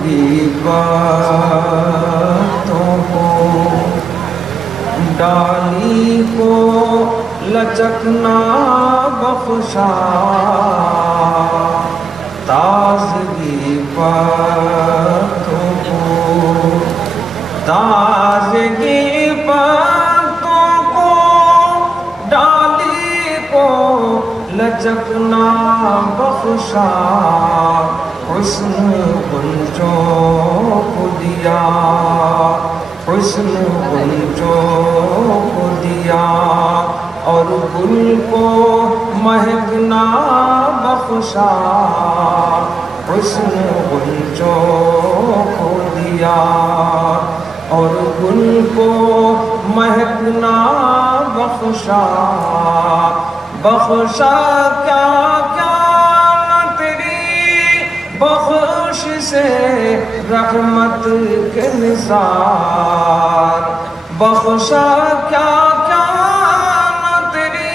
تازگی باتوں کو، ڈالی کو لچکنا بخشا، تازگی باتوں کو، تازگی باتوں کو، ڈالی کو لچکنا بخشا، حسن غنچوں کو دیا، حسن غنچوں کو دیا، اور گل کو مہکنا بخشا، حسن غنچوں کو دیا، اور گل کو مہکنا بخشا، بخشا کیا کیا نہ تیری بخش سے رحمت کے نثار، بخشا کیا کیا نہ تیری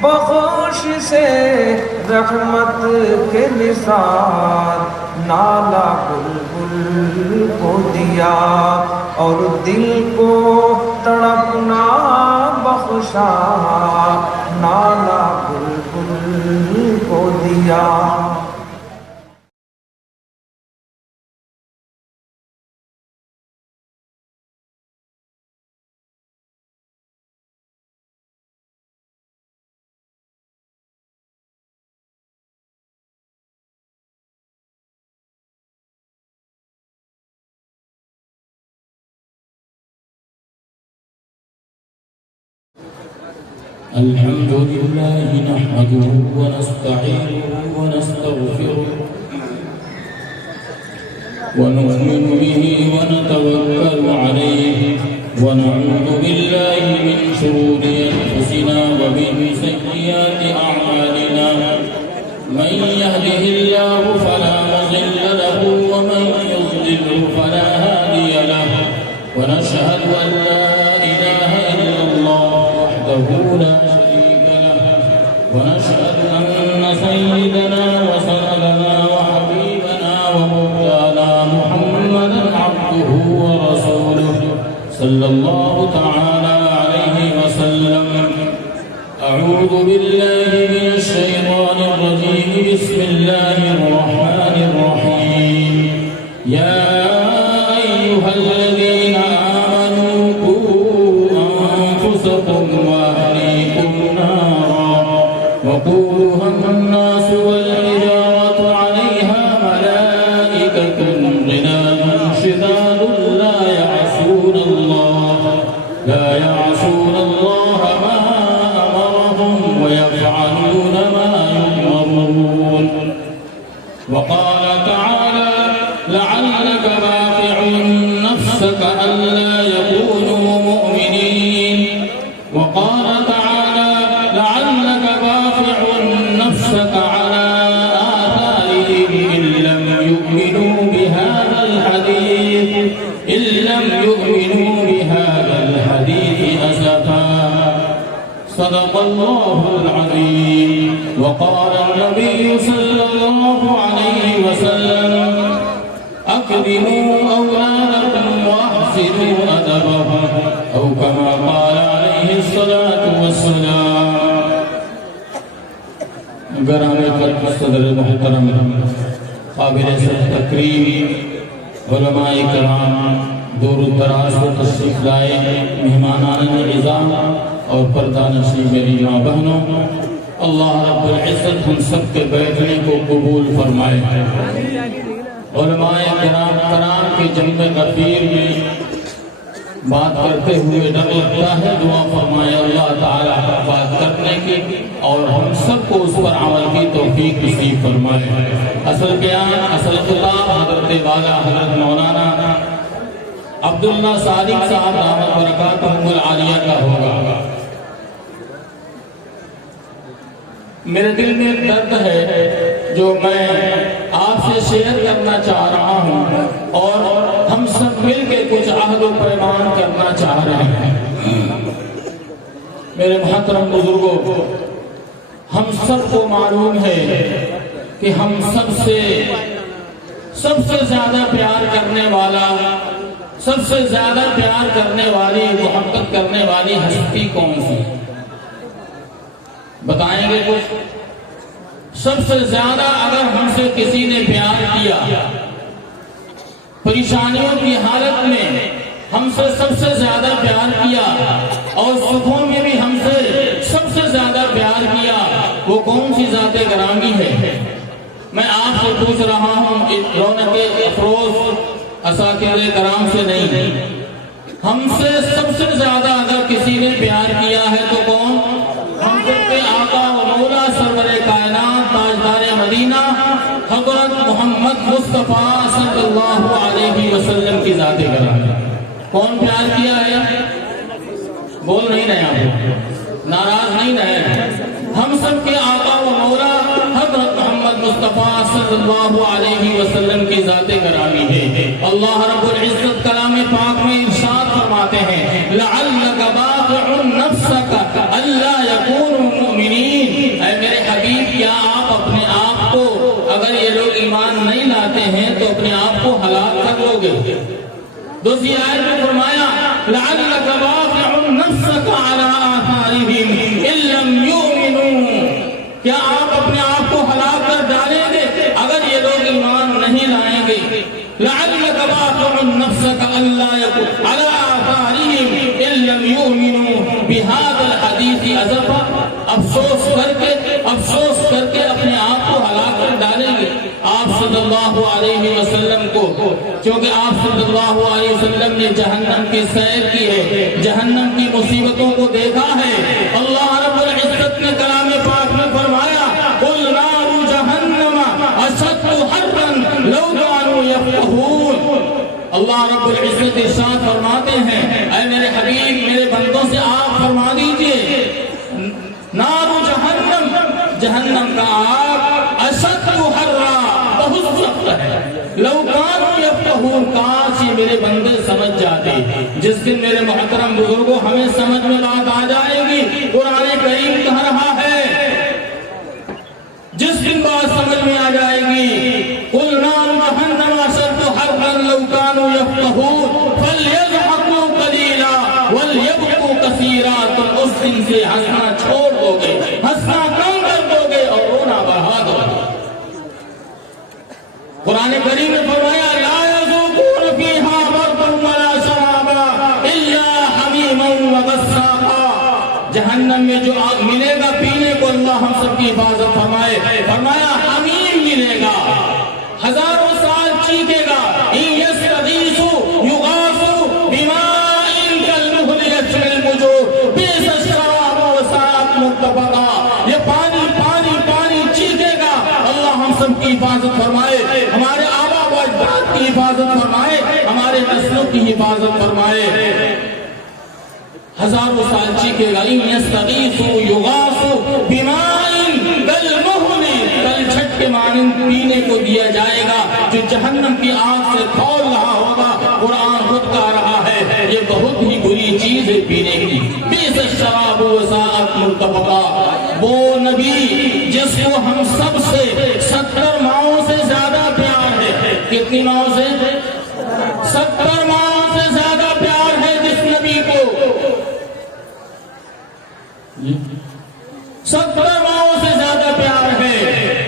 بخش سے رحمت کے نثار، نالا بلبل کو دیا، اور دل کو تڑپنا بخشا، نالا بلبل کو دیا۔ الحمد لله نحمده ونستعينه ونستغفره ونؤمن به ونتوكل عليه ونعوذ بالله من شرور أنفسنا ومن سيئات أعمالنا، من يهده الله فلا مضل له ومن يضلل فلا هادي له، ونشهد أن لا إله إلا الله وحده لا شريك له، ونشهد أن سيدنا وسندنا وحبيبنا ومولانا محمدا عبده ورسوله صلى الله تعالى عليه وسلم۔ أعوذ بالله من الشيطان الرجيم، بسم الله الرحمن الرحيم، يا أيها الذين آمنوا قوا أنفسكم وأهليكم نارا وقودها الناس والحجارة عليها ملائكة غلاظ شداد لا يعصون الله ما أمرهم ويفعلون ما يؤمرون۔ وقال تعالى لعلك باخع نفسك ألا يكونوا مؤمنين، وقال تعالى لعلك باخع نفسك على آثارهم إن لم يؤمنوا بهذا الحديث أسفا۔ صدق الله العظيم۔ وقال النبي صلى الله عليه وسلم أكرموا أولادكم وأحسنوا أدبهم، أو كما قال عليه الصلاة والسلام۔ گرامی قدر صدر محترم قابل تکریم علماء کرام، دور و دراز سے تشریف لائے مہمانان اعزام اور پردہ نشین میری ماں بہنوں، اللہ رب العزت ہم سب کے بیٹھنے کو قبول فرمائے۔ علماء کرام کے جنب غفیر میں بات کرتے ہوئے ڈر لگتا ہے، دعا فرمائے اللہ تعالیٰ بات کرنے کی اور ہم سب کو اس پر عمل کی توفیق نصیب فرمائے۔ اصل بیان، اصل خطاب حضرت والا حضرت مولانا عبداللہ صادق صاحب دامت برکاتہم العالیہ کا ہوگا۔ میرے دل میں ایک درد ہے جو میں آپ سے شیئر کرنا چاہ رہا ہوں، اور ہم سب مل کے کچھ عہد و پیمان کرنا چاہ رہے ہیں۔ میرے محترم بزرگوں، ہم سب کو معلوم ہے کہ ہم سب سے سب سے زیادہ پیار کرنے والا، سب سے زیادہ پیار کرنے والی، محبت کرنے والی ہستی کون سی؟ بتائیں گے کچھ؟ سب سے زیادہ اگر ہم سے کسی نے پیار کیا، پریشانیوں کی حالت میں ہم سے سب سے زیادہ پیار کیا، اور سکون میں بھی ہم سے سب سے زیادہ پیار کیا، وہ کون سی ذات گرامی ہے؟ میں آپ سے پوچھ رہا ہوں، رونق افروز اساتذہ کرام سے نہیں، ہم سے سب سے زیادہ اگر کسی نے پیار کیا ہے تو کون؟ ہم سب کے آقا و مولا سرور کائنات تاجدار مدینہ حضرت محمد مصطفیٰ صلی اللہ علیہ وسلم کی ذات گرامی۔ کون پیار کیا ہے؟ بول نہیں رہے آپ، ناراض نہیں رہے، ہم سب کے آقا و مولا حضرت محمد مصطفیٰ صلی اللہ علیہ وسلم کی ذات گرامی ہے۔ اللہ رب العزت کلام پاک میں ارشاد فرماتے ہیں، لعلک باخع نفسک الا یکونوا مؤمنین۔ اے میرے حبیب، کیا آپ اپنے آپ کو، اگر یہ لوگ ایمان نہیں لاتے ہیں تو اپنے آپ کو ہلاک کر لو گے؟ دوسری آیت میں فرمایا، لعلک باخع نفسک علی آثارہم ان لم یؤمنوا۔ کیا آپ اپنے آپ کو ہلاک کر ڈالیں گے اگر یہ لوگ ایمان نہیں لائیں گے؟ لعلک باخع نفسک الا یکون علی آثارہم ان لم یؤمنوا بہذا الحدیث اسفا۔ افسوس کر کے اپنے آپ کو ہلاک کر ڈالیں گے۔ آپ صلی اللہ علیہ وسلم کو، کیونکہ آپ صلی اللہ علیہ وسلم نے جہنم کی سیر کی ہے، جہنم کی مصیبتوں کو دیکھا ہے۔ اللہ رب العزت نے کلام پاک میں فرمایا، قل نار جہنم اشد حرا لو كانوا يفقهون۔ اللہ رب العزت ارشاد فرماتے ہیں، اے میرے حبیب، میرے بندوں سے آپ فرما دیجئے، نار جہنم، جہنم کا آگ، اشد حرا، بہت سخت ہے، لو كانوا يفقهون، کاش یہ میرے بندے سمجھ جاتے۔ جس دن میرے محترم بزرگوں ہمیں سمجھ میں بات آ جائے گی، قرآن کریم کہہ رہا ہے، جس دن بات سمجھ میں آ جائے گی، قل نار جہنم اشد حرا لو كانوا يفقهون فليضحكوا قليلا وليبكوا كثيرا۔ تم اس دن سے ہنسنا چھوڑ دو گے، ہنسنا کم کر دو گے اور رونا بڑھا دو گے۔ قرآن کریم نے فرمایا، لا يذوقون فيها بردا ولا شرابا الا حمیما وغساقا۔ جہنم میں جو آگ ملے گا پینے کو، اللہ ہم سب کی حفاظت فرمائے، فرمایا حمیم ملے گا، ہزاروں سال چیخے گا، ان یستغیثوا یغاثوا بماء کالمہل یشوی الوجوہ بئس الشراب وساءت مرتفقا۔ یہ پانی پانی پانی چیخے گا، اللہ ہم سب کی حفاظت فرمائے، ہمارے آبا و اجداد کی حفاظت فرمائے، ہمارے نسلوں کی حفاظت فرمائے۔ ہزاروں سال چیخے گا، ان یستغیثوا یغاثوا بماء کالمہل، کل چھٹ کے مانند پینے کو دیا جائے گا جو جہنم کی آگ سے کھول رہا ہوگا۔ قرآن خود کہہ رہا ہے، یہ بہت ہی بری چیز ہے پینے کی، بئس الشراب وساءت مرتفقا۔ وہ نبی جس کو ہم سب سے 70 ماؤں سے زیادہ پیار ہے، کتنی ماؤں سے؟ 70 ماؤں سے زیادہ پیار ہے جس نبی کو، 70 ماؤں سے زیادہ پیار ہے۔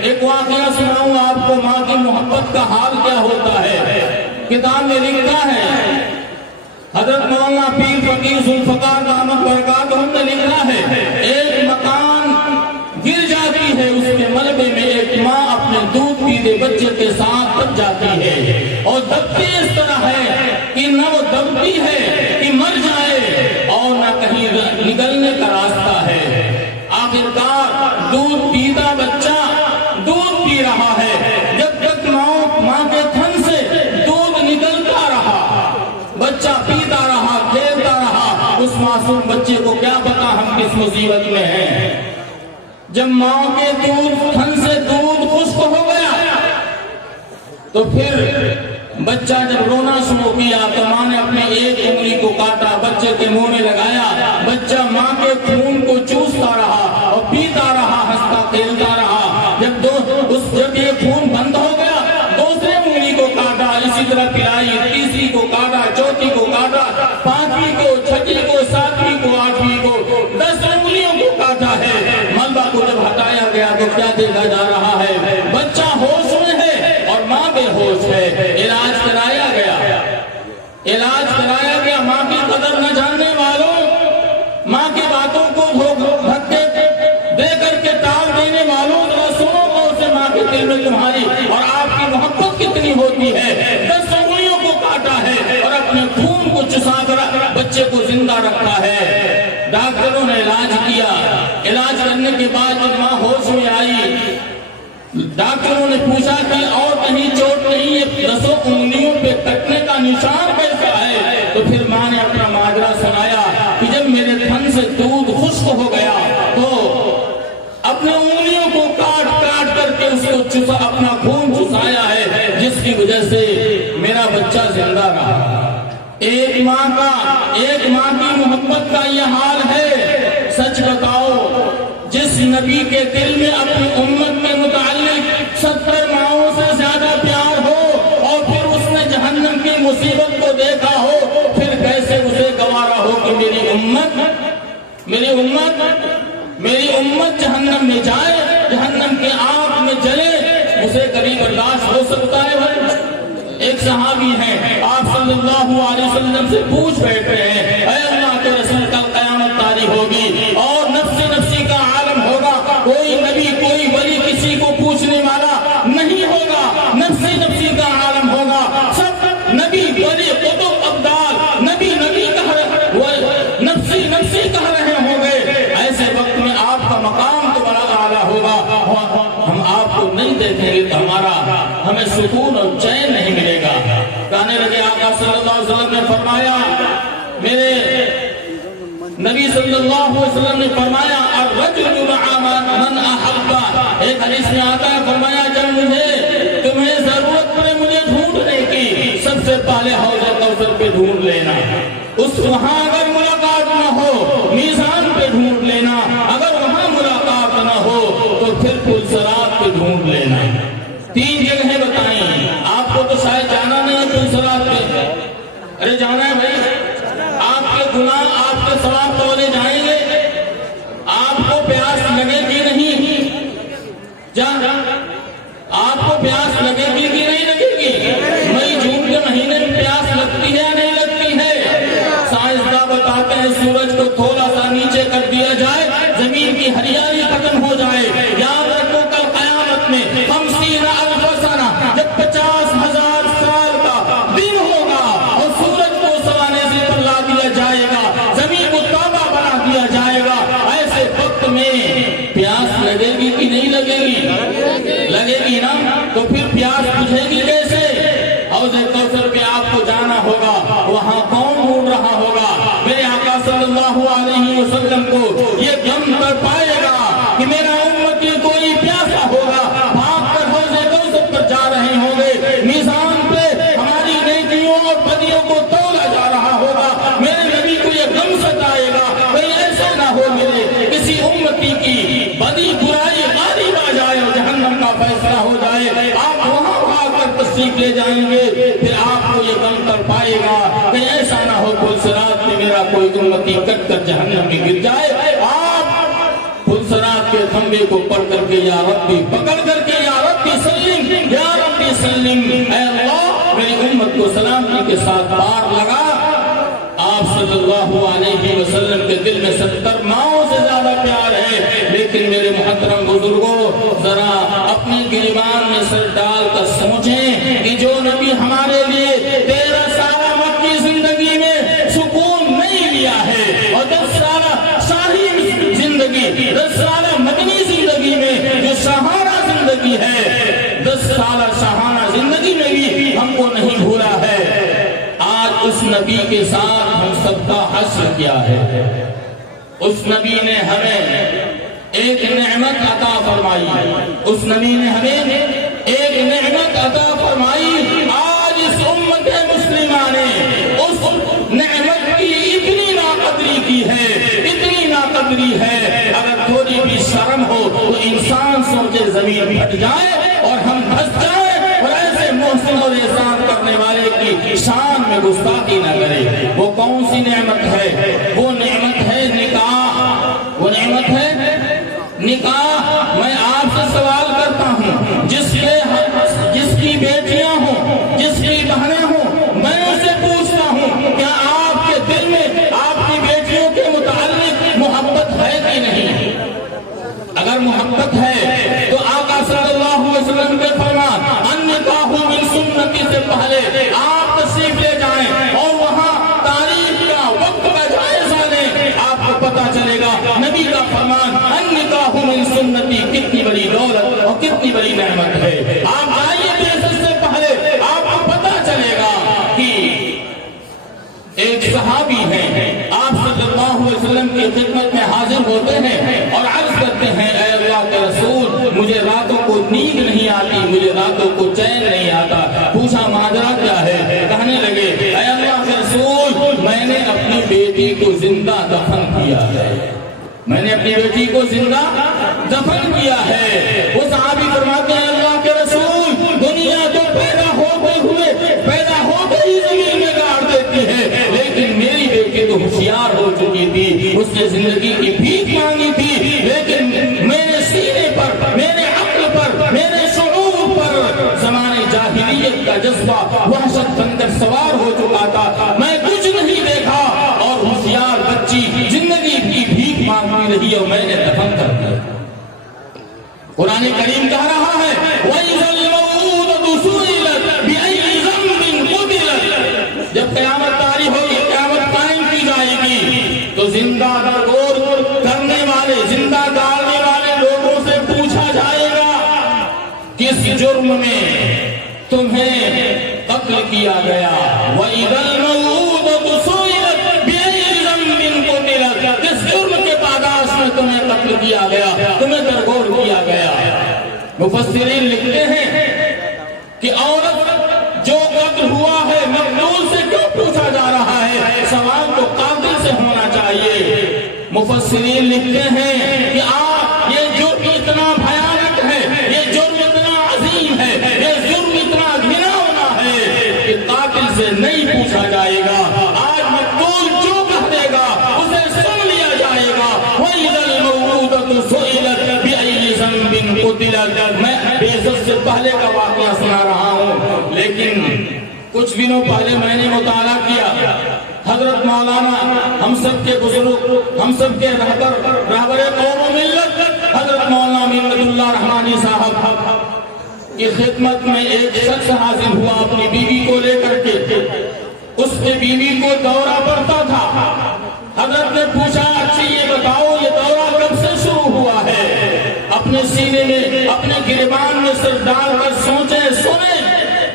ایک واقعہ سناؤں آپ کو، ماں کی محبت کا حال کیا ہوتا ہے۔ کتاب میں لکھا ہے، حضرت مولانا پیر فقیر ذوالفقار دامت برکاتہم نے لکھا ہے، ایک مکان گر جاتی ہے، اس کے ملبے میں ایک ماں اپنے دودھ پیتے بچے کے ساتھ دب جاتی ہے، اور دبتی اس طرح ہے کہ نہ وہ دبتی ہے کہ مر جائے اور نہ کہیں نکلنے کا راستہ ہے۔ آخرکار دودھ پیتا بچہ دودھ پی رہا ہے، جب تک ماں کے تھن سے دودھ نکلتا رہا، بچہ پیتا رہا، کھیلتا رہا۔ اس معصوم بچے کو کیا پتا ہم کس مصیبت میں ہیں۔ جب ماں کے تھن سے دودھ خشک ہو گیا تو پھر بچہ جب رونا شروع کیا تو ماں نے اپنے ایک انگلی کو کاٹا، بچے کے منہ میں لگایا، بچہ ماں کے خون کو چوستا رہا اور پیتا رہا، ہنستا کھیلتا رہا۔ جب یہ خون بند ہو گیا، دوسرے انگلی کو طرح پلائی، تیسری کو کاٹا، چوتھی کو کاٹا، پانچویں کو، چھٹی کو، ساتویں کو، آٹھویں کو، 10 انگلیوں کو کاٹا ہے۔ ملبہ کو جب ہٹایا گیا تو کیا دیکھا جا رہا ہے؟ بچہ ہوش میں ہے اور ماں بے ہوش ہے۔ علاج کرایا گیا، علاج کرایا گیا۔ ماں کی قدر نہ جاننے والوں، ماں کی باتوں کو دھکے دے کر کے ٹال دینے والوں، ذرا سنو غور سے ماں کے دل میں تمہاری اور آپ کی محبت کتنی ہوتی ہے۔ 10 انگلیوں کو کاٹا ہے اور اپنے خون کو چسا کر بچے کو زندہ رکھا ہے۔ ڈاکٹروں نے علاج کیا، علاج کرنے کے بعد جب ماں ہوش میں آئی، ڈاکٹروں نے پوچھا کہ اور کہیں چوٹ نہیں، یہ 10 انگلیوں پہ کٹنے کا نشان کیسا ہے؟ تو پھر ماں نے اپنا ماجرا سنایا کہ جب میرے تھن سے دودھ خشک ہو گیا تو اپنے انگلیوں کو کاٹ کاٹ کر کے اس کو اپنا خون چسایا ہے، جس کی وجہ سے میرا بچہ زندہ رہا۔ ایک ماں کی محبت کا یہ حال ہے۔ سچ بتاؤ، جس نبی کے دل میں اپنی امت کے متعلق 70 ماؤں سے زیادہ پیار ہو اور پھر اس نے جہنم کی مصیبت کو دیکھا ہو، پھر کیسے اسے گوارا ہو کہ میری امت جہنم میں جائے، جہنم کے آگ میں جلے، اسے کبھی برداشت ہو سکتا ہے؟ بھائی ایک صحابی ہیں، آپ صلی اللہ علیہ وسلم سے پوچھ بیٹھے ہیں، اے اللہ کے رسول، کل قیامت طاری ہوگی اور نفسی کا عالم ہوگا، کوئی نبی کوئی ولی کسی کو پوچھنے والا نہیں ہوگا، نفسی کا عالم ہوگا، سب نبی ولی قطب ابدال نبی نفسی کہہ رہے ہوں گے۔ ایسے وقت میں آپ کا مقام تو بڑا اعلیٰ ہوگا، ہم آپ کو نہیں دیکھیں گے تو ہمیں سکون اور چین نہیں ملے گا۔ کہنے لگے آقا صلی اللہ علیہ وسلم نے فرمایا، میرے نبی صلی اللہ علیہ وسلم نے فرمایا الرجل مع من احب، ایک حدیث میں آتا ہے، فرمایا جب تمہیں ضرورت پڑے مجھے ڈھونڈنے کی، سب سے پہلے حوض کوثر پہ ڈھونڈ لینا، وہاں اگر ملاقات نہ ہو میزان پہ ڈھونڈ لینا، اگر وہاں ملاقات نہ ہو تو پھر پل صراط پہ ڈھونڈ لینا۔ 3 جگہیں بتائیں، آپ کو تو شاید جانا نہیں ہے پل صراط پہ، ارے جانا ہے بھائی، آپ کے گناہ آپ کے ثواب تولے جائیں گے، آپ کو پیاس لگے گی نہیں، آپ کو پیاس لگے گی کہ نہیں لگے گی؟ مئی جون کے مہینے میں پیاس لگتی ہے یا نہیں لگتی ہے؟ سائنسداں بتاتے ہیں سورج کو تھوڑا سا نیچے کر دیا جائے، زمین کی ہریالی ختم ہو جائے۔ یاد رکھو کل قیامت میں 50,000 سنہ، جب 50,000 سال کا دن ہوگا اور سورج کو سوانے سے پر لا دیا جائے گا، زمین کو تابع بنا دیا جائے گا، ایسے وقت میں پیاس لگے گی کہ نہیں لگے گی؟ لگے گی نا، تو پھر پیاس بجھے گی کیسے؟ حوض کوثر پہ آپ کو جانا ہوگا، وہاں کون ڈھونڈ رہا ہوگا؟ میرے آقا صلی اللہ علیہ وسلم کو یہ غم کر پائے گا کہ میرا امت یہ کوئی پیاسا ہوگا، بھاگ کر حوض کوثر پر جا رہے ہوں گے، میزان پہ ہماری نیکیوں اور بدیوں کو تولا جا رہا ہوگا، میرے نبی کو یہ غم ستائے گا، کہیں ایسا نہ ہو میرے کسی امتی کی بدی برائی غالب آ جائے اور جہنم کا فیصلہ ہو جائے، آپ وہاں بھاگ کر تشریف لے جائیں گے، پھر آپ کو یہ غم کر پائے گا کہیں ایسا نہ ہو پل صراط میں میرا کوئی امتی کٹ کر جہنم میں گر جائے۔ آپ پل صراط کے کھمبے کو پڑھ کر کے یا ربی پکڑ کر کے یا ربی سلم، یا ربی سلم، اے اللہ میری امت کو سلامتی کے ساتھ پار لگا۔ آپ صلی اللہ علیہ وسلم کے دل میں 70 ماؤں سے زیادہ پیار ہے، لیکن میرے محترم بزرگوں ذرا اپنے گریبان میں سر ڈال کر سوچیں کہ جو نبی ہمارے لیے 13 سالہ مکی زندگی میں سکون نہیں لیا ہے اور 10 سالہ شاہی زندگی، 10 سالہ مدنی زندگی میں جو شاہانہ زندگی ہے، 10 سالہ شاہانہ زندگی میں بھی ہم کو نہیں بھولا ہے، آج اس نبی کے ساتھ ہم سب کا حشر کیا ہے۔ اس نبی نے ہمیں ایک نعمت عطا فرمائی، اس نبی نے ہمیں ایک نعمت عطا فرمائی، آج اس امت مسلمہ نے اس نعمت کی اتنی ناقدری کی ہے، اتنی ناقدری ہے، اگر تھوڑی بھی شرم ہو تو انسان سوچے زمین پھٹ جائے اور ہم دھس جائیں، اور ایسے محسن اور احسان کرنے والے گستاخی نہ کرے۔ وہ کون سی نعمت ہے؟ وہ نعمت ہے نکاح، وہ نعمت ہے نکاح۔ میں آپ سے سوال کرتا ہوں، جس کی بیٹیاں ہوں، جس کی بہنیں ہوں، میں ان سے پوچھتا ہوں کیا آپ کے دل میں آپ کی بیٹیوں کے متعلق محبت ہے کہ نہیں؟ اگر محبت ہے تو آقا صلی اللہ علیہ وسلم کے فرمان النکاح من سنتی سے پہلے آپ تشریف لے جائیں اور وہاں تاریخ کا وقت کا جائزہ لیں، آپ کو پتا چلے گا نبی کا فرمان النکاح من سنتی کتنی بڑی دولت اور کتنی بڑی نعمت ہے۔ آپ آئیے بعثت سے پہلے آپ کو پتا چلے گا کہ ایک صحابی ہیں، آپ صلی اللہ علیہ وسلم کی خدمت میں حاضر ہوتے ہیں اور عرض کرتے ہیں اے اللہ کے رسول، مجھے راتوں کو نیند نہیں آتی، مجھے راتوں کو چین نہیں آتا۔ پوچھا ماجرا کیا ہے؟ کہنے لگے اے اللہ کے رسول، میں نے اپنی بیٹی کو زندہ دفن کیا ہے، میں نے اپنی بیٹی کو زندہ دفن کیا ہے۔ وہ صحابی فرماتے ہیں اللہ کے رسول، دنیا تو پیدا ہوتے ہی زمین میں گاڑ دیتی ہے، لیکن میری بیٹی تو ہوشیار ہو چکی تھی، اس نے زندگی کی بھیک مانگی تھی، لیکن میرے سینے پر، میرے عقل پر، میرے شعور پر زمانے جاہلیت کا جذبہ وحشت بندر سوار ہو چکا تھا، میں کچھ نہیں دیکھا اور ہوشیار بچی زندگی کی بھیک مانگتی رہی اور میں نے دفن کر دیا۔ قرآن کریم کہہ رہا ہے وَإِذَا الْمَوْءُودَةُ سُئِلَتْ بِأَيِّ ذَنبٍ قُتِلَتْ، جب قیامت طاری ہوگی، قیامت قائم کی جائے گی تو زندہ درگور کرنے والے، زندہ گاڑنے والے لوگوں سے پوچھا جائے گا کس جرم میں تمہیں قتل کیا گیا۔ وَإِذَا الْمَوْءُودَةُ سُئِلَتْ بِأَيِّ ذَنبٍ قُتِلَتْ، جس جرم کے پاداش میں تمہیں قتل کیا گیا، تمہیں درگور کیا گیا۔ مفسرین لکھتے ہیں کہ عورت جو قتل ہوا ہے مقتول سے کیوں پوچھا جا رہا ہے؟ سوال تو قاتل سے ہونا چاہیے۔ مفسرین لکھتے ہیں کہ یہ جرم اتنا بھیانک ہے، یہ جرم اتنا عظیم ہے، یہ جرم اتنا گھناؤنا ہے کہ قاتل سے نہیں پوچھا جائے گا۔ آج مقتول جو کہہ دے گا اسے سن لیا جائے گا۔ وَإِذَا الْمَوْءُودَةُ سُئِلَتْ بِأَيِّ ذَنبٍ قُتِلَتْ۔ میں بعثت سے پہلے کا واقعہ سنا رہا ہوں، لیکن کچھ دنوں پہلے میں نے مطالعہ کیا، حضرت مولانا ہم سب کے بزرگ، ہم سب کے رہبر قوم و ملت حضرت مولانا منت اللہ رحمانی صاحب کی خدمت میں ایک شخص حاضر ہوا اپنی بیوی کو لے کر کے۔ اس کی بیوی کو دورہ پڑتا تھا۔ حضرت نے پوچھا اچھی یہ بتاؤ یہ دورہ کب سے شروع ہوا ہے؟ اپنے سینے میں، اپنے گریبان میں سر ڈال کر سنیں،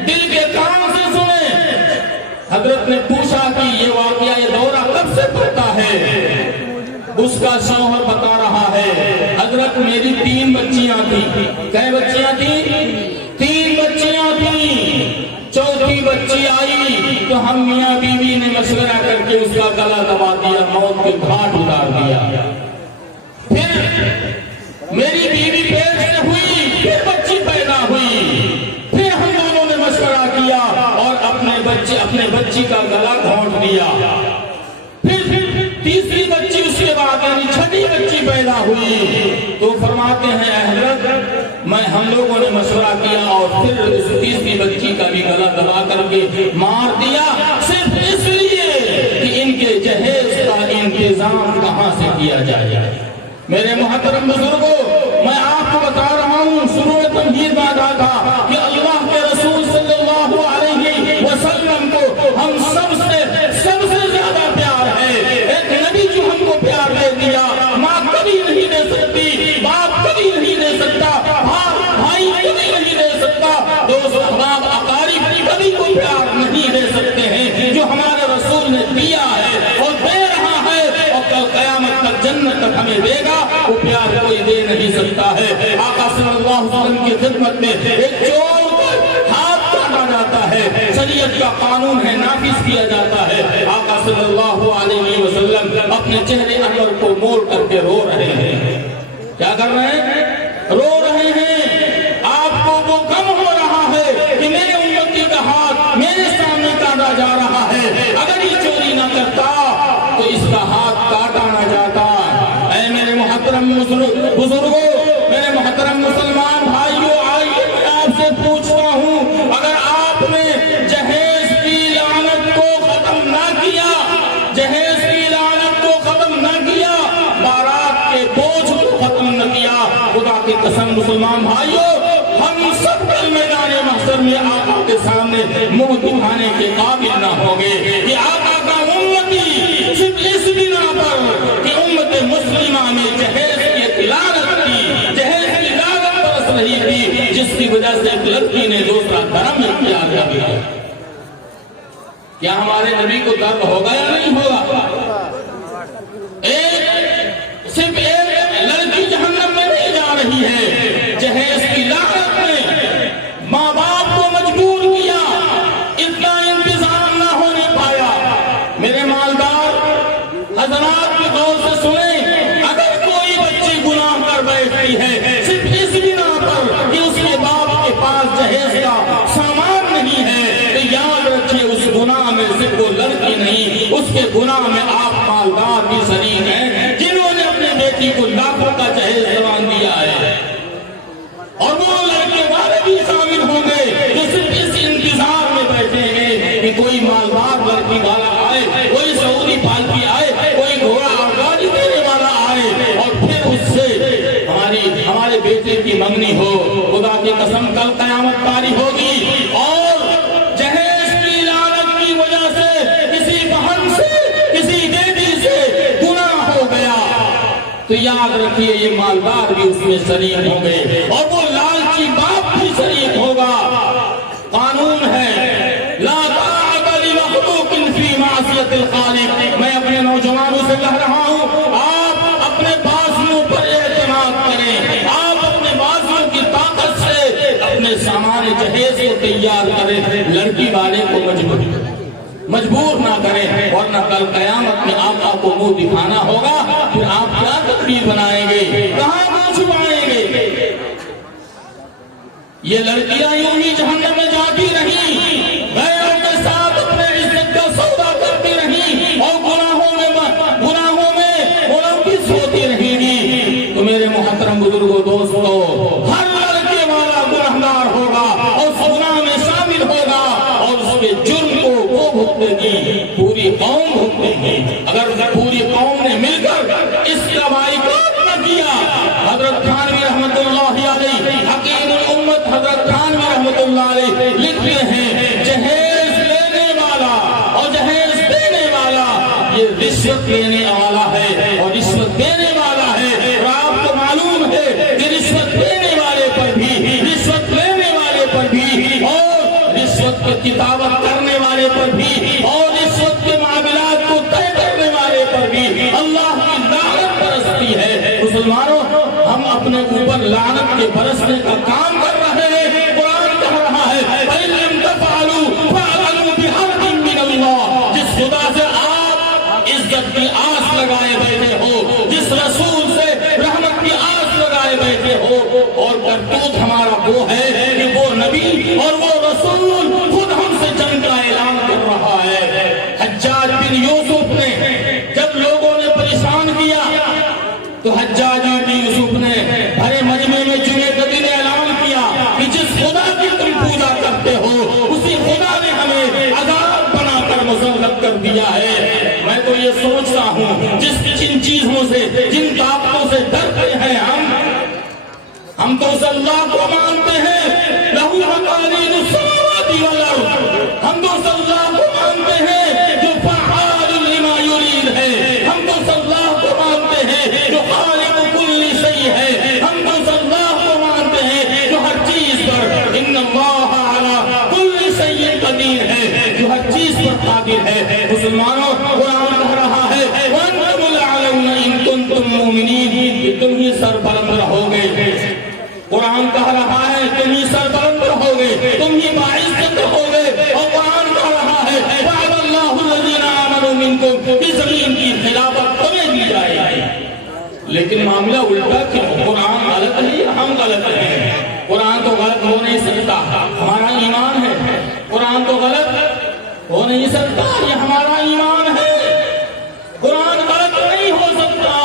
دل کے کان سے سنیں۔ حضرت نے پوچھا کہ یہ واقعہ، یہ دورہ کب سے پڑتا ہے؟ اس کا شوہر بتا رہا ہے حضرت میری 3 بچیاں تھیں۔ کئی بچیاں تھیں؟ 3 بچیاں تھیں۔ چوتھی بچی آئی تو ہم میاں بیوی نے مشورہ کر کے اس کا گلا دبا دیا، موت کے گھاٹ اتار دیا۔ پھر میری بیوی پیٹ سے ہوئی، پھر بچی پیدا ہوئی، پھر ہم دونوں نے مشورہ کیا اور اپنے بچی کا گلا گھونٹ دیا۔ پھر تیسری بچی اس کے بعد یعنی چھٹی بچی پیدا ہوئی تو فرماتے ہیں حضرت ہم لوگوں نے مشورہ کیا اور پھر اس تیسری بچی کا بھی گلا دبا کر کے مار دیا، صرف اس لیے کہ ان کے جہیز کا انتظام کہاں سے کیا جائے۔ میرے محترم بزرگوں، میں آپ کو بتا رہا ہوں، شروع میں تمہید بتا تھا کہ اللہ کے رسول صلی اللہ علیہ وسلم کو ہم سب سے زیادہ پیار ہے۔ ایک نبی جو ہم کو پیار دے دیا، ماں کبھی نہیں دے سکتی، باپ کبھی نہیں دے سکتا، بھائی کبھی نہیں دے سکتا، دوست احباب اقارب کبھی کوئی پیار نہیں دے سکتے ہیں جو ہمارے رسول نے دیا ہے اور دے رہا ہے، اور کل قیامت تک جنت تک ہمیں دے گا، وہ پیار کوئی دے نہیں سکتا ہے۔ آقا صلی اللہ علیہ وسلم کی خدمت میں ایک چور ہاتھ کاٹا جاتا ہے، شریعت کا قانون ہے، نافذ کیا جاتا ہے۔ آقا صلی اللہ علیہ وسلم اپنے چہرے انور کو موڑ کر کے رو رہے ہیں۔ کیا کر رہے ہیں؟ رو رہے ہیں۔ آپ کو وہ غم ہو رہا ہے کہ میرے امتی کا ہاتھ میرے سامنے کاٹا جا رہا ہے، تمام بھائیوں، ہم سب کل میدان محشر میں آقا کے سامنے منہ دکھانے کے قابل نہ ہوں گے کہ آقا کا امتی صرف اس بنا پر کہ امت مسلمہ میں جہیز کی اطلاعت کی، جہیز کی لاگت برس رہی تھی، جس کی وجہ سے ایک لڑکی نے دوسرا دھرم اختیار کر لیا۔ کیا ہمارے نبی کو درد ہوگا یا نہیں ہوگا؟ صرف ایک لڑکی جہنم میں نہیں جا رہی ہے، جہیز کی لاگت نے ماں باپ کو مجبور کیا، اتنا انتظام نہ ہونے پایا۔ میرے مالدار حضرات کی غور سے سنیں، اگر کوئی بچی گناہ کر بیٹھتی ہے صرف اس بنا پر کہ اس کے باپ کے پاس جہیز کا سامان نہیں ہے، تو یاد رکھیے اس گناہ میں صرف وہ لڑکی نہیں، اس کے گناہ میں آپ مالدار بھی شریک ہیں جنہوں نے اپنے بیٹی کو لاکھوں کا جہیز سامان دیا ہے، اور وہ لڑکے والے بھی شامل ہوں گے جو صرف اس انتظار میں بیٹھیں گے کہ کوئی مالدار لڑکی والا آئے، کوئی سعودی پالکی آئے، کوئی گھوڑا اور گاڑی دینے والا آئے، اور پھر اس سے ہمارے بیٹے کی منگنی ہو۔ خدا کی قسم کل قیامت طاری ہوگی، اور جہیز کی لعنت کی وجہ سے کسی بہن سے، کسی بیٹی سے گناہ ہو گیا تو یاد رکھیے یہ مالدار بھی اس میں شریک ہوں گے، اور وہ لالچی باپ بھی شریک ہوگا۔ قانون ہے لا طاعت لمخلوق فی معصیت الخالق۔ میں اپنے نوجوانوں سے کہہ رہا ہوں، آپ اپنے بازوؤں پر اعتماد کریں، آپ اپنے بازوؤں کی طاقت سے اپنے سامان جہیز کو تیار کریں، لڑکی والے کو مجبور نہ کریں، ورنہ کل قیامت میں آقا کو منہ دکھانا ہوگا، پھر آپ کیا تقریر بنائیں گے، کہاں منہ چھپائیں گے؟ یہ لڑکیاں یوں ہی جہنم میں جاتی رہیں، غیروں کے ساتھ اپنے عزت کا سودا کرتی رہیں، اور گناہوں میں ملوث ہوتی رہیں گی۔ تو میرے محترم بزرگوں، دوستو، ہر لڑکے والا گنہگار ہوگا اور اس گناہ میں شامل ہوگا، اور اس کے جرم کو وہ بھگتے گی، پوری قوم بھگتے گی۔ اگر پوری قوم نے مل کر اس کا بائیکاٹ نہ کیا، حضرت تھانوی رحمت اللہ علیہ، حکیم الامت حضرت تھانوی رحمت اللہ علیہ لکھتے ہیں، جہیز لینے والا اور جہیز دینے والا یہ رشوت لینے والا ہے اور رشوت دینے والا ہے، اور آپ کو معلوم ہے کہ رشوت دینے والے پر بھی، رشوت لینے والے پر بھی، اور رشوت کی کتابت کرنے والے پر بھی، اور رشوت کے معاملات کو طے کرنے والے پر بھی اللہ کی لعنت برستی ہے۔ مسلمانوں، ہم اپنے اوپر لعنت کے برسنے کا کام کر رہے ہیں۔ قرآن کہہ رہا ہے فَإِن لَّمْ تَفْعَلُوا فَاعْلَمُوا بِحَرْبٍ مِّنَ اللَّهِ۔ جس خدا سے آپ عزت کی آس لگائے بیٹھے ہو، جس رسول سے رحمت کی آس لگائے بیٹھے ہو، اور کرتوت ہمارا وہ ہے کہ وہ نبی اور وہ رسول خود ہم سے جنگ کا اعلان کر رہا ہے۔ حجاج بن یوسف نے جب لوگوں نے پریشان کیا تو حجاج بن یوسف نے بھرے مجمع میں جمعے کے دن اعلان کیا کہ جس خدا کی تم پوجا کرتے ہو اسی خدا نے ہمیں عذاب بنا کر مسلط کر دیا ہے۔ میں تو یہ سوچتا ہوں جن چیزوں سے، جن طاقتوں سے ڈرتے ہیں ہم تو اس اللہ کو مانتے ہیں، لہو مقالید السماوات والارض، ہم تو اس اللہ کو مانتے ہیں جو فعال لما یرید ہے، ہم تو اس اللہ کو مانتے ہیں جو خالق کل شیء ہے، ہم تو اس اللہ کو مانتے ہیں جو ہر چیز پر ان اللہ علی کل شیء قدیر ہے، جو ہر چیز پر قادر ہے۔ مسلمانوں، قرآن کہہ رہا ہے وَأَنْتُمُ الْأَعْلَوْنَ إِن كُنتُم مُّؤْمِنِينَ، کہ تم ہی سربلند رہو گے۔ قرآن کہہ رہا ہے تم ہی سربلند رہو گے، تم ہی باعزت رہو گے، اور قرآن کہہ رہا ہے وعد اللہ الذین آمنوا منکم، کہ زمین کی خلافت تمہیں دی جائے گی۔ لیکن معاملہ الٹا کیوں؟ قرآن غلط ہے یا ہم غلط ہیں؟ قرآن تو غلط ہو نہیں سکتا، ہمارا ایمان ہے۔ قرآن تو غلط ہو نہیں سکتا، یہ ہمارا ایمان ہے۔ قرآن غلط نہیں ہو سکتا۔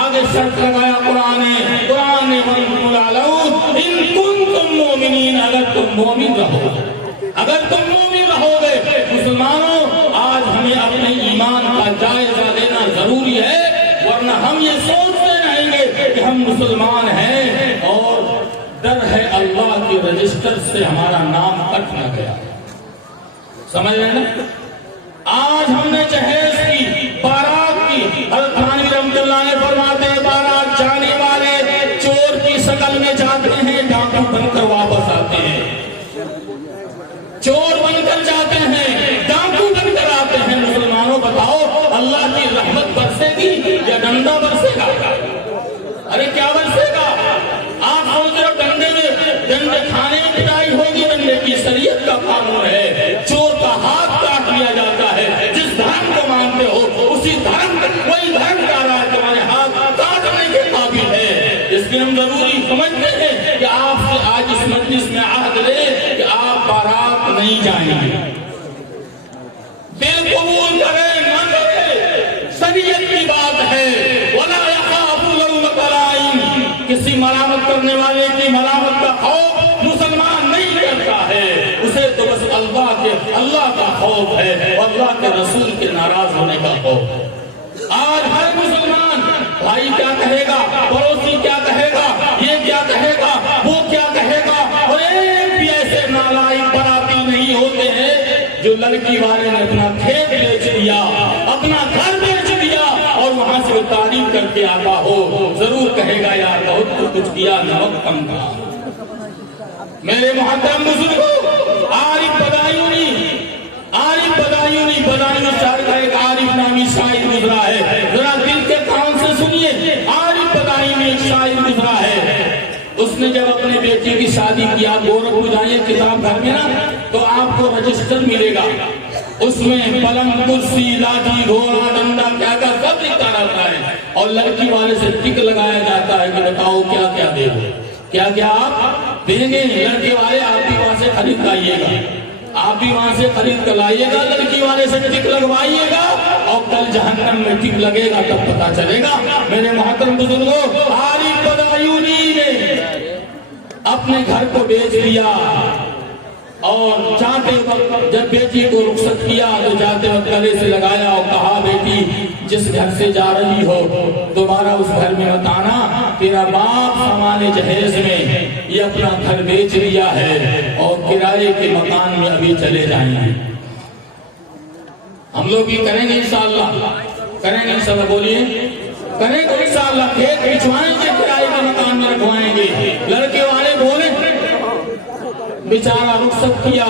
آگے شرط لگایا قرآن نے وَأَنْتُمُ الْأَعْلَوْنَ إِن كُنتُم مُّؤْمِنِينَ، اگر تم مومن رہو، اگر تم مومن رہو گے۔ مسلمانوں، آج ہمیں اپنے ایمان کا جائزہ لینا ضروری ہے، ورنہ ہم یہ سوچتے رہیں گے کہ ہم مسلمان ہیں اور ڈر ہے اللہ کے رجسٹر سے ہمارا نام کٹ نہ گیا. سمجھ رہے نا؟ آج ہم نے جہیز کی بارات کی، حضرت تھانوی رحمۃ اللہ نے فرماتے ہیں بارات جانے والے چور کی شکل میں جاتے ہیں، ڈاکو بن کر واپس آتے ہیں. چور بن کر جاتے ہیں، ڈاکو بن کر آتے ہیں. مسلمانوں بتاؤ اللہ کی رحمت برسے گی یا ڈنڈا برسے گا؟ ارے کیا برسے گا؟ آپ سوچ رہے ڈنڈے میں، ڈنڈے کھانے میں پٹائی ہوگی؟ ڈنڈے کی شریعت کا قانون ہے. چور کا ہاتھ کاٹ لیا جاتا ہے. جس دھرم کو مانتے ہو اسی دھرم، وہی دھرم کا رہا ہے تمہارے ہاتھ کاٹنے کے قابل ہے. اس لیے ہم ضروری سمجھتے ہیں کہ آپ سے آج اس مجلس میں عہد لے کہ آپ بارات نہیں جائیں گے. دل قبول کریں، مانیں، شریعت کی بات ہے. وَلَا يَخَافُ لَوْمَةَ لَائِمٍ، کسی ملامت کرنے والے کی ملامت کا خوف مسلمان نہیں کرتا ہے. اسے تو بس اللہ کا خوف ہے اور اللہ کے رسول کے ناراض ہونے کا خوف ہے. آج ہر مسلمان بھائی کیا کہے گا، پڑوسی کیا کہے گا، یہ کیا کہے گا، وہ کیا کہے گا. اور ایک بھی ایسے نالائق براتی نہیں ہوتے ہیں جو لڑکی والے نے اپنا کھیت بیچ دیا، اپنا گھر بیچ دیا اور وہاں سے وہ تعریف کر کے آتا ہو. ضرور کہے گا یار بہت تو کچھ کیا، نمک کم تھا. میرے محترم بزرگوں، عارف بدایونی شاعر کا ایک عارف نامی شاعر گزرا ہے. ذرا دل کے کان سے سنیے. عارف بدایونی ایک شاعر گزرا ہے. اس نے جب اپنے بیٹی کی شادی کی، آپ گورکھپور جائیں کتاب گھر میں نا تو آپ کو رجسٹر ملے گا. اس میں پلنگ، کرسی، لاٹھی، گھوڑا، ڈنڈا کیا کیا سب لکھا رہتا ہے اور لڑکی والے سے ٹک لگایا جاتا ہے کہ بتاؤ کیا کیا دے گے، کیا کیا آپ دیں گے. لڑکے والے آپ بھی وہاں سے خرید لائیے گا، آپ بھی وہاں سے خرید کر لائیے گا، لڑکی والے سے ٹک لگوائیے گا اور کل جہنم میں ٹک لگے گا تب پتا چلے گا. میرے محترم بزرگوں، عارف بدایونی نے اپنے گھر کو بیچ دیا اور جاتے وقت جب بیٹی کو رخصت کیا تو جاتے وقت گلے سے لگایا اور کہا بیٹی جس گھر سے جا رہی ہو دوبارہ اس گھر میں مت آنا. تیرا باپ سامان جہیز میں یہ اپنا گھر بیچ لیا ہے اور کرائے کے مکان میں ابھی چلے جائیں گے. ہم لوگ یہ کریں گے انشاءاللہ، کریں گے انشاءاللہ، بولیے کریں گے انشاءاللہ. کھیت بچوائیں گے، کرائے کے مکان میں رکھوائیں گے. لڑکے والے بولے بیچارہ رخصت کیا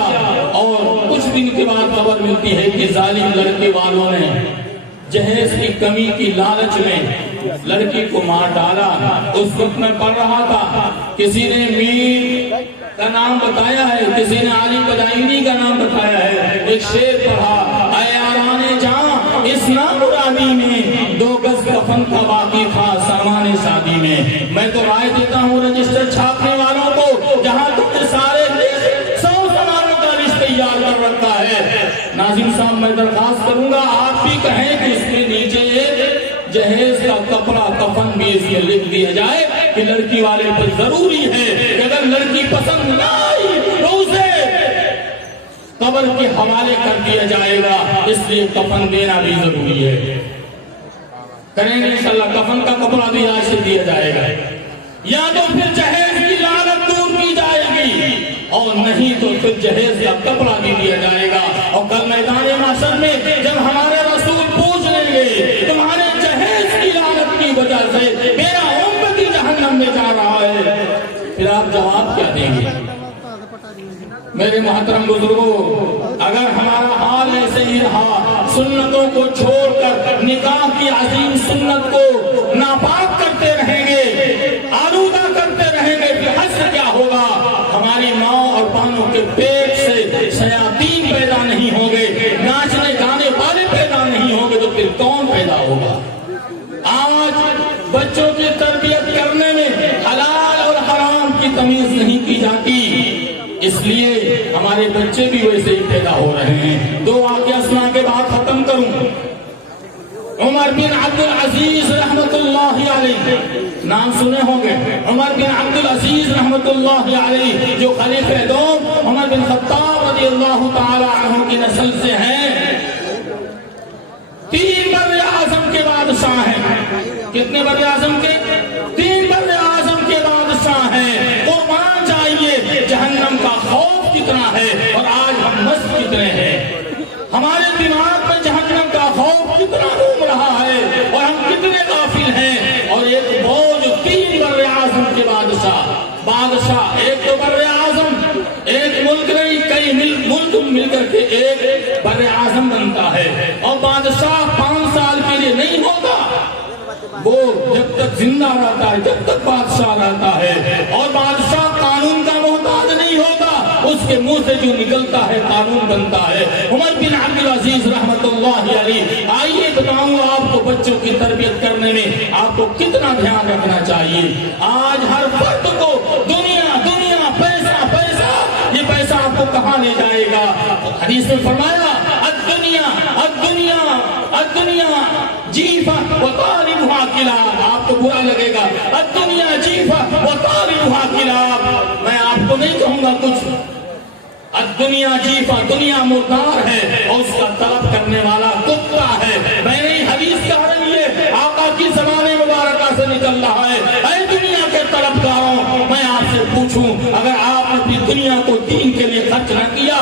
اور کچھ دن کے بعد خبر ملتی ہے کہ ظالم لڑکے والوں نے جہیز کی کمی کی لالچ میں لڑکی کو مار ڈالا. اس وقت میں پڑھ رہا تھا، کسی نے میر کا نام بتایا ہے، کسی نے عارف بدایونی کا نام بتایا ہے. ایک شعر پڑھا، اے یارانے جاں اس نامرادی میں 2 گز کفن کا باقی تھا سامان شادی میں. میں تو رائے دیتا ہوں رجسٹر چھاپنے والوں کو، جہاں تم نے سارے 100 سامانوں کا لسٹ تیار کر رکھا ہے، ناظم صاحب میں درخواست کروں گا آپ بھی کہیں کہ اس کے نیچے جہیز کا کپڑا کفن بھی اس میں لکھ دیا جائے کہ لڑکی والے پر ضروری ہے کہ اگر لڑکی پسند نہ آئی تو اسے قبر کے حوالے کر دیا جائے گا. اس لیے کفن دینا بھی ضروری ہے. کریں گے انشاءاللہ، کفن کا کپڑا بھی آج سے دیا جائے گا. یا تو پھر جہیز کی لعنت دور کی جائے گی اور نہیں تو پھر جہیز کا کپڑا بھی دیا جائے گا. اور کل میدان محشر میں جب ہمارے رسول پوچھ لیں گے تمہارے جہیز کی لعنت کی وجہ سے میرا امتی جہنم میں جا رہا ہے، پھر آپ جواب کیا دیں گے؟ میرے محترم بزرگوں، اگر ہمارا حال ایسے ہی رہا، سنتوں کو چھوڑ کر نکاح کی عظیم سنت کو ناپاک کرتے رہیں گے، آلودہ کرتے رہیں گے، پھر حشر کیا ہوگا؟ ہماری ماں اور بانوں کے پیٹ سے شیاطین پیدا نہیں ہوں گے، ناچنے گانے والے پیدا نہیں ہوں گے، تو پھر کون پیدا ہوگا؟ آج بچوں کی تربیت کرنے میں حلال اور حرام کی تمیز نہیں کی جاتی، اس لیے ہمارے بچے بھی ویسے ہی پیدا ہو رہے ہیں. 2 واقعہ سنا کے بعد ختم کروں. عمر بن عبد العزیز رحمت اللہ علیہ، نام سنے ہوں گے، عمر بن عبد العزیز رحمت اللہ علیہ جو خلیفہ دوم عمر بن خطاب رضی اللہ تعالی عنہ کی نسل سے ہیں. 3 بر اعظم کے بادشاہ ہیں. کتنے بر اعظم کے؟ 3 بر اعظم کے بادشاہ ہیں. قربان کتنے ہیں, ہمارے دماغ میں جہنم کا خوف کتنا گھوم رہا ہے, اور ہم کتنے غافل ہیں. اور ایک بوجھ 3 بر اعظم کے بادشاہ, ایک تو بر اعظم, ایک ملک نہیں کئی ملک مل کر کے ایک بر اعظم بنتا ہے, اور بادشاہ 5 سال کے لیے نہیں ہوتا, وہ جب تک زندہ رہتا ہے, جب تک بادشاہ رہتا ہے, اور بادشاہ قانون کا محتاج نہیں ہوتا, اس کے منہ سے جو نکلتا ہے قانون بنتا ہے. عمر بن عبد العزیز رحمت اللہ علیہ, آئیے بتاؤں آپ کو بچوں کی تربیت کرنے میں آپ کو کتنا دھیان رکھنا چاہیے. آج ہر فرد کو دنیا پیسہ, یہ پیسہ آپ کو کہاں لے جائے گا. حدیث میں فرمایا الدنیا جیفہ وطالبها کلاب. آپ کو برا لگے گا, الدنیا جیفہ وطالبها کلاب. میں آپ کو نہیں کہوں گا کچھ, الدنیا جیفہ, دنیا مردار ہے اور اس کا طلب کرنے والا کتا ہے. میں نے حدیث کہہ رہی ہے, آقا کی زبان مبارکہ سے نکل رہا ہے. اے دنیا کے طلبگاروں, میں آپ سے پوچھوں, اگر آپ نے اپنی دنیا کو دین کے لیے خرچ نہ کیا,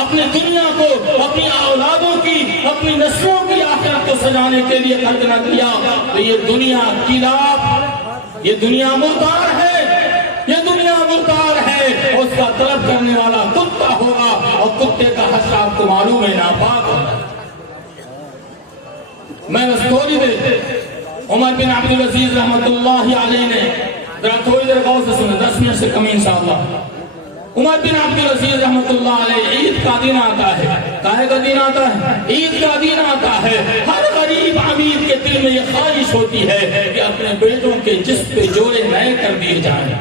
اپنے دنیا کو, اپنی اولادوں کی, اپنی نسلوں کی آخرت کو سجانے کے لیے خرچ نہ کیا, تو یہ دنیا کلاب, یہ دنیا مردار ہے, یہ دنیا مردار ہے, اور اس کا طلب کرنے والا کتا ہوگا, اور کتے کا حشر آپ کو معلوم ہے ناپاک ہوگا. میں بس تھوڑی دیر, عمر بن عبد العزیز رحمت اللہ علیہ نے, ذرا تھوڑی دیر غور سے سنیں, 10 منٹ سے کم انشاءاللہ. عمر بن عبد العزیز رحمت اللہ علیہ, عید کا دن آتا ہے. کاہے کا دن آتا ہے؟ عید کا دن آتا ہے. ہر غریب امیر کے دل میں یہ خواہش ہوتی ہے کہ اپنے بیٹوں کے جسم پہ جوڑے نئے کر دیے جائیں,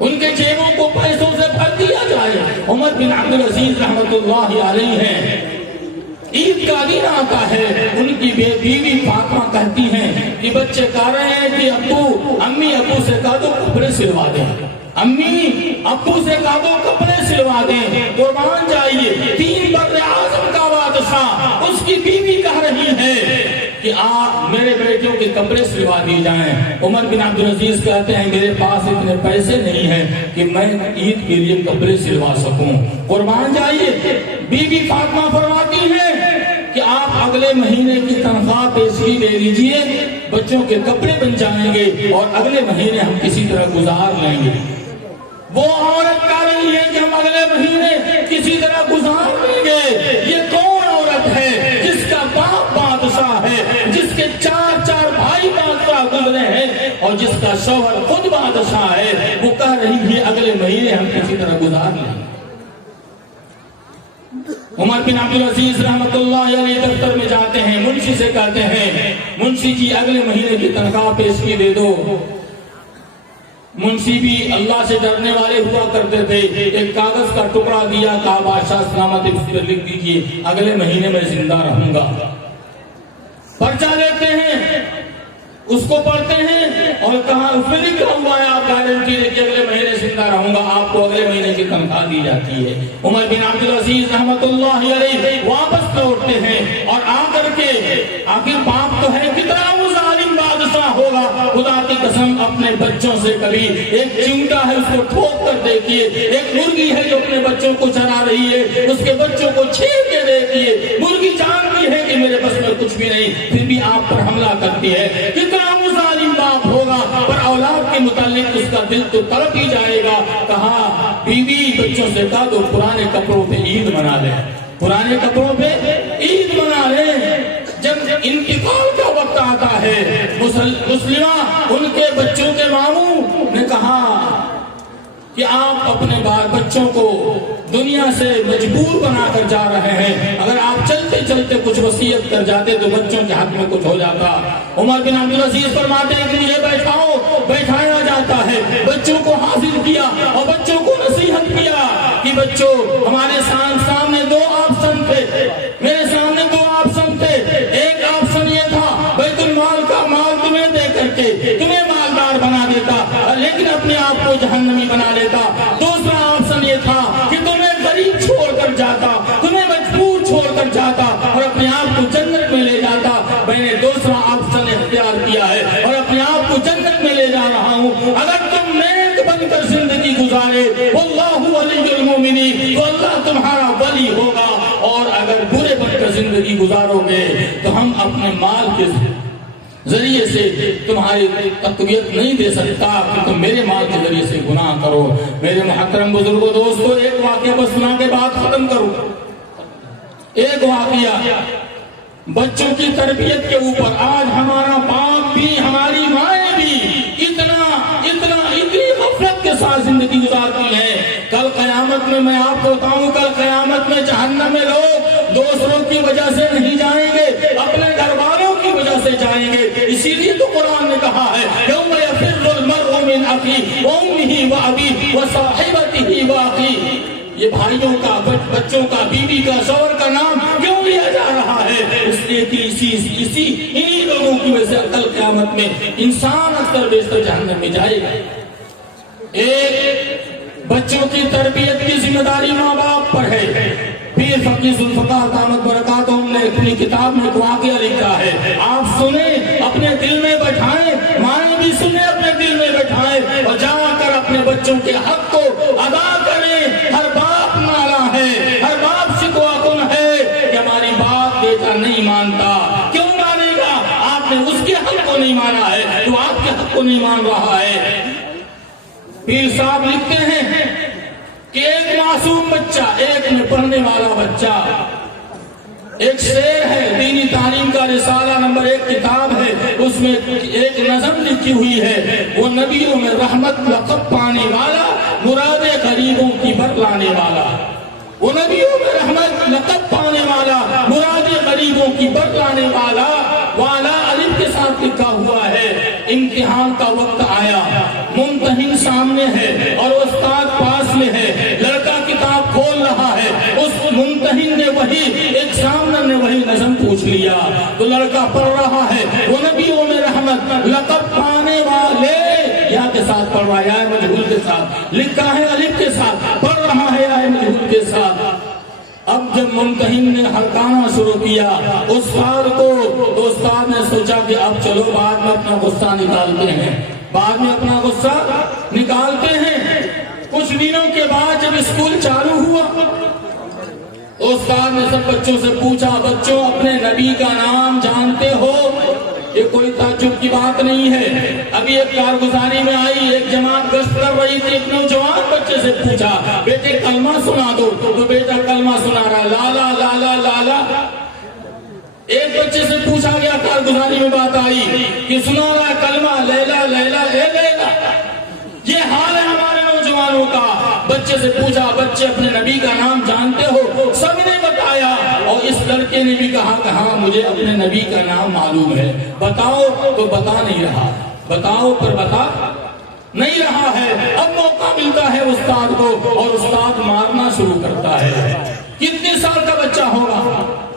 ان کے جیبوں کو پیسوں سے بھر دیا جائے. عمر بن عبد العزیز رحمت اللہ علیہ ہیں, عید کا دن آتا ہے, ان کی بیوی فاطمہ کہتی ہیں کہ بچے کہہ رہے ہیں کہ امی ابو سے کہہ دو کپڑے سلوا دیں, امی ابو سے کہہ دو کپڑے سلوا دیں, قربان جائیے. 3 بر اعظم کا بادشاہ, اس کی بیوی کہہ رہی ہے کہ آپ میرے بیٹیوں کے کپڑے سلوا دی جائیں. عمر بن عبد العزیز کہتے ہیں میرے پاس اتنے پیسے نہیں ہیں کہ میں عید کے لیے کپڑے سلوا سکوں. قربان جائیے. بی بی فاطمہ فرماتی ہیں کہ آپ اگلے مہینے کی تنخواہ پیشگی دے دیجئے, بچوں کے کپڑے بن جائیں گے, اور اگلے مہینے ہم کسی طرح گزار لیں گے. وہ عورت کہہ رہی ہے کہ ہم اگلے مہینے کسی طرح گزار لیں گے. یہ کون عورت ہے جس کا باپ بادشاہ ہے, جس کے 4 بھائی بادشاہ گزرے ہیں, اور جس کا شوہر خود بادشاہ ہے, وہ کہہ رہی ہے اگلے مہینے ہم کسی طرح گزار لیں گے. عمر بن عبد العزیز رحمت اللہ علیہ دفتر میں جاتے ہیں, منشی سے کہتے ہیں منشی جی اگلے مہینے کی تنخواہ پیشگی دے دو. منشی بھی اللہ سے ڈرنے والے ہوا کرتے تھے. ایک کاغذ کا ٹکڑا دیا, کہا بادشاہ سلامت اس پر لکھ دیجیے اگلے مہینے میں زندہ رہوں گا. پرچہ لیتے ہیں, اس کو پڑھتے ہیں, اور کہا اس میں لکھا ہوا ہے آپ گارنٹی دے کہ اگلے مہینے زندہ رہوں گا, آپ کو اگلے مہینے کی تنخواہ دی جاتی ہے. عمر بن عبد العزیز رحمت اللہ علیہ واپس لوٹتے ہیں, اور آ کر کے آخر باپ تو ہے, کتنا وہ ظالم بادشاہ ہوگا, خدا کی قسم اپنے بچوں سے کبھی ایک چمٹا ہے اس کو ٹھوک کر دیکھیے, ایک مرغی ہے جو اپنے بچوں کو چرا رہی ہے, اس کے بچوں کو چھین کے دیکھیے. مرغی جانتی ہے کہ میرے بس میں کچھ بھی نہیں, پھر بھی آپ پر حملہ کرتی ہے. کتنا وہ ظالم باپ ہوگا, پر اولاد کے متعلق اس کا دل تو تڑپ ہی جائے گا. کہا بیوی بچوں سے کہا دو پرانے کپڑوں پہ عید منا لیں, پرانے کپڑوں پہ عید منا لیں. جب انتقال کا وقت آتا ہے, مسلمہ ان کے بچوں کے ماموں نے کہا کہ آپ اپنے بچوں کو دنیا سے مجبور بنا کر جا رہے ہیں, اگر آپ چلتے چلتے کچھ وصیت کر جاتے تو بچوں کے حق میں کچھ ہو جاتا. عمر بن عبد العزیز فرماتے ہیں کہ مجھے بیٹھایا جاتا ہے, بچوں کو حاضر کیا اور بچوں کو نصیحت کیا کہ بچوں ہمارے سامنے 2 آپشن تھے, میرے سامنے 2 آپشن تھے. ایک آپشن یہ تھا بیت المال کا مال تمہیں دے کر کے تمہیں مالدار بنا دیتا, لیکن اپنے آپ کو جہنمی بنا لیتا. دوسرا آپشن یہ تھا کہ تمہیں غریب چھوڑ کر جاتا, تمہیں مجبور چھوڑ کر جاتا اور اپنے آپ کو جنت میں لے جاتا. میں نے دوسرا آپشن اختیار کیا ہے اور اپنے آپ کو جنت میں لے جا رہا ہوں. اگر تم نیک بن کر زندگی گزارے واللہ ولی المومنین, تو اللہ تمہارا ولی ہوگا. بھوکے بن کر زندگی گزارو گے تو ہم اپنے مال کے ذریعے سے تمہاری تقویت نہیں دے سکتا کہ تم میرے مال کے ذریعے سے گناہ کرو۔ میرے محترم بزرگوں دوستو، ایک واقعہ بس سنا کے بعد ختم کروں۔ ایک واقعہ بچوں کی تربیت کے اوپر، آج ہمارا باپ بھی ہماری مائیں بھی اتنی غفلت کے ساتھ زندگی گزارتی ہیں۔ کل قیامت میں میں آپ کو بتاؤں، کل قیامت میں جہنم میں لوگ دوسروں کی وجہ سے نہیں جائیں گے، اپنے گھر والوں کی وجہ سے جائیں گے۔ اسی لیے تو قرآن نے کہا ہے یوم یفر المرء من اخیہ وامہ وابیہ وصاحبتہ واخیہ۔ یہ بھائیوں کا، بچوں کا، بیوی کا، شوہر کا نام کیوں لیا جا رہا ہے؟ اس لیے کہ انہی لوگوں کی وجہ سے کل قیامت میں انسان اکثر بیشتر جہنم میں جائے گا۔ ایک بچوں کی تربیت کی ذمہ داری ماں باپ پر ہے۔ پیر فقیر ذوالفقار دامت برکاتہم نے اپنی کتاب میں ایک واقعہ لکھا ہے، آپ سنیں، اپنے دل میں بٹھائیں، مائیں بھی سنیں، اپنے دل میں بٹھائیں اور جا کر اپنے بچوں کے حق کو ادا کریں۔ ہر باپ نالا ہے، ہر باپ شکوہ کن ہے کہ ہماری بات بیٹا نہیں مانتا۔ کیوں مانے گا؟ آپ نے اس کے حق کو نہیں مانا ہے، تو آپ کے حق کو نہیں مان رہا ہے۔ پیر صاحب لکھتے ہیں کہ ایک معصوم بچہ، ایک میں پڑھنے والا بچہ، ایک شعر ہے، دینی تعلیم کا رسالہ نمبر 1 کتاب ہے، اس میں ایک نظم لکھی ہوئی ہے، وہ نبیوں میں رحمت لقب پانے والا، مراد غریبوں کی بتلانے والا۔ وہ نبیوں میں رحمت لقب پانے والا، مراد غریبوں کی بتلانے والا، والا الف کے ساتھ لکھا ہوا ہے۔ امتحان کا وقت آیا، ممتحن سامنے ہے اور استاد پاس میں ہے، لڑکا کتاب کھول رہا ہے، اس ممتحن نے وہی ایگزامنر نے وہی نظم پوچھ لیا تو لڑکا پڑھ رہا ہے، وہ نبیوں میں رحمت لقب پانے والے، یا کے ساتھ پڑھ رہا ہے، یا مجہول کے ساتھ لکھا ہے، الف کے ساتھ پڑھ رہا ہے، یا مجہول کے ساتھ۔ اب جب ممتحن نے ہڑکانا شروع کیا استاد کو، تو استاد نے سوچا کہ اب چلو بعد میں اپنا غصہ نکالتے ہیں، بعد میں اپنا غصہ نکالتے ہیں۔ کچھ دنوں کے بعد جب اسکول چالو ہوا، استاد نے سب بچوں سے پوچھا، بچوں اپنے نبی کا نام جانتے ہو؟ یہ کوئی تعجب کی بات نہیں ہے۔ ابھی ایک کارگزاری میں آئی، ایک جماعت گشت کر رہی تھی، ایک نوجوان بچے سے پوچھا، بیٹے کلمہ سنا دو، تو بیٹا کلمہ سنا رہا، لالا لالا لالا۔ ایک بچے سے پوچھا گیا، کارگزاری میں بات آئی کہ سنا رہا کلمہ، لیلا لیلا اے لیلا۔ یہ حال ہے ہمارے نوجوانوں کا۔ بچے سے پوچھا، بچے اپنے نبی کا نام جانتے ہو؟ سب نے بتایا، اور اس لڑکے نے بھی کہا کہ ہاں مجھے اپنے نبی کا نام معلوم ہے۔ بتاؤ تو بتا نہیں رہا، بتاؤ پر بتا نہیں رہا ہے۔ اب موقع ملتا ہے استاد کو اور استاد مارنا شروع کرتا ہے۔ کتنے سال کا بچہ ہوگا؟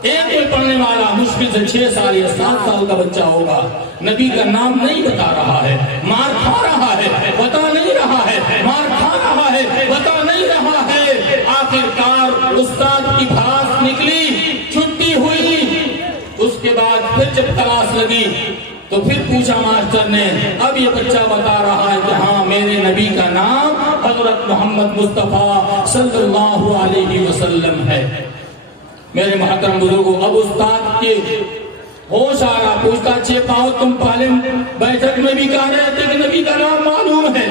ایک میں پڑھنے والا مشکل سے 6 سال یا 7 سال کا بچہ ہوگا، نبی کا نام نہیں بتا رہا ہے، مار کھا رہا ہے، بتا نہیں رہا ہے، مار کھا رہا ہے، بتا نہیں رہا ہے۔ آخرکار استاد کی بھاس نکلی، چھٹی ہوئی، اس کے بعد پھر جب کلاس لگی تو پھر پوچھا ماسٹر نے، اب یہ بچہ بتا رہا ہے کہ ہاں میرے نبی کا نام حضرت محمد مصطفیٰ صلی اللہ علیہ وسلم ہے۔ میرے محترم بزرگوں، اب استاد کے ہوش آ رہا، پوچھتا، اچھے پاؤ تم پہلے بیٹھک میں بھی کہہ رہے تھے کہ نبی کا نام معلوم ہے،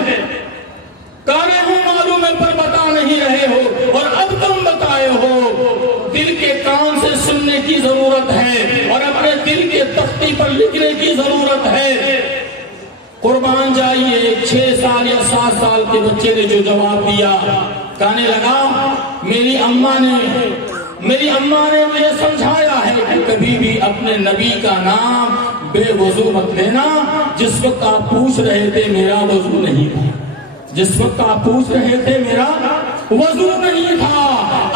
کہہ رہے ہو معلوم ہے پر بتا نہیں رہے ہو، اور اب تم بتائے ہو۔ دل کے کان سے سننے کی ضرورت ہے اور اپنے دل کے تختی پر لکھنے کی ضرورت ہے۔ قربان جائیے، 6 سال یا 7 سال کے بچے نے جو جواب دیا، کہنے لگا میری اماں نے مجھے سمجھایا ہے کہ کبھی بھی اپنے نبی کا نام بے وضو مت لینا۔ جس وقت آپ پوچھ رہے تھے میرا وضو نہیں تھا، جس وقت آپ پوچھ رہے تھے میرا وضو نہیں تھا،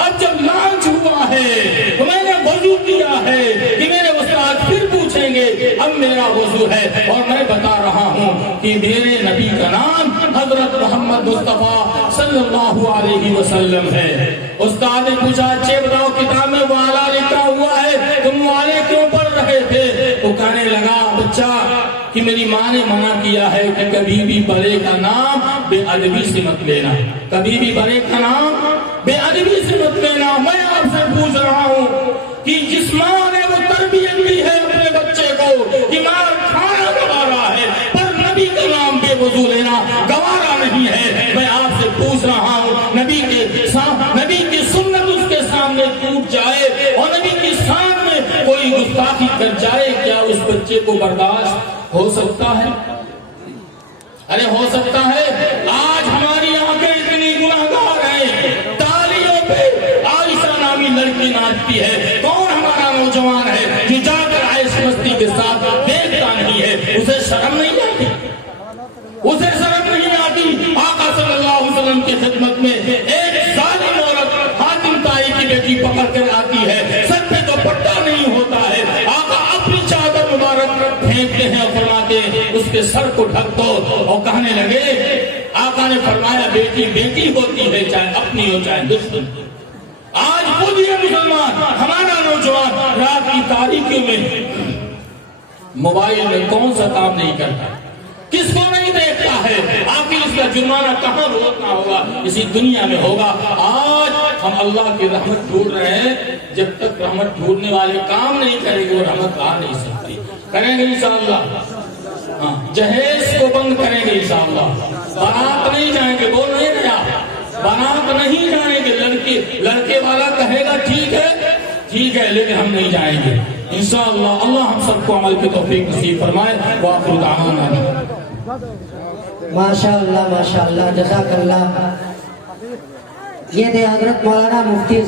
اب جب لانچ ہوا ہے تو میں نے وضو کیا ہے کہ میرے استاد پھر پوچھیں گے، اب میرا وضو ہے اور میں بتا رہا ہوں کہ میرے نبی کا نام حضرت محمد مصطفیٰ صلی اللہ علیہ وسلم ہے۔ استاد نے پوچھا، اچھے بتاؤ کتاب میں والا لکھا ہوا ہے، تم والے کیوں پڑھ رہے تھے؟ وہ کہنے لگا، بچہ کہ میری ماں نے منع کیا ہے کہ کبھی بھی بڑے کا نام بے ادبی سے مت لینا، کبھی بھی بڑے کا نام بے ادبی سے مت لینا۔ میں آپ سے پوچھ رہا ہوں، کہ جس ماں نے وہ تربیت دی ہے اپنے بچے کو کہ ماں کھانا گوارا ہے پر نبی کا نام بے وضو لینا گوارا نہیں ہے، میں آپ سے پوچھ رہا ہوں نبی کی سنت اس کے سامنے ٹوٹ جائے اور نبی کی شان میں کوئی گستاخی کر جائے، کیا اس بچے کو برداشت ہو سکتا ہے؟ ارے ہو سکتا ہے؟ آج ہماری آنکھیں اتنی گناہگار ہیں، تالیوں پہ عائشہ نامی لڑکی ناچتی ہے، کون ہمارا نوجوان ہے جو جا کر عائش مستی کے ساتھ دیکھتا نہیں ہے؟ اسے شرم نہیں آتی؟ اسے شرم نہیں آتی؟ آقا صلی اللہ علیہ وسلم کی خدمت میں ایک ظالم عورت حاتم طائی کی بیٹی پکڑ کر آتی ہے، سر پہ دوپٹہ نہیں ہوتا ہے، آقا اپنی چادر مبارک پھینکتے ہیں اور فرماتے ہیں اس کے سر کو ڈھک دو، اور کہنے لگے آقا نے فرمایا بیٹی بیٹی ہوتی ہے چاہے اپنی ہو چاہے دشمن۔ آج خود یہ مسلمان ہمارا نوجوان رات کی تاریکیوں میں موبائل میں کون سا کام نہیں کرتا، کس کو نہیں دیکھتا ہے؟ آخر اس کا جرمانہ کہاں بھرنا ہوگا؟ اسی دنیا میں ہوگا۔ آج ہم اللہ کی رحمت ڈھونڈ رہے ہیں، جب تک رحمت ڈھونڈنے والے کام نہیں کریں گے وہ رحمت آ نہیں سکتی۔ کریں گے انشاءاللہ، ہاں جہیز کو بند کریں گے انشاءاللہ، بارات نہیں جائیں گے، بول نہیں رہا بارات نہیں جائیں گے، لڑکے والا کہے گا ٹھیک ہے لیکن ہم نہیں جائیں گے انشاءاللہ۔ اللہ ہم سب کو عمل کی توفیق نصیب فرمائے۔ وآخر دعوانا ماشاءاللہ ماشاءاللہ، جزاک اللہ۔ یہ تھے حضرت مولانا مفتی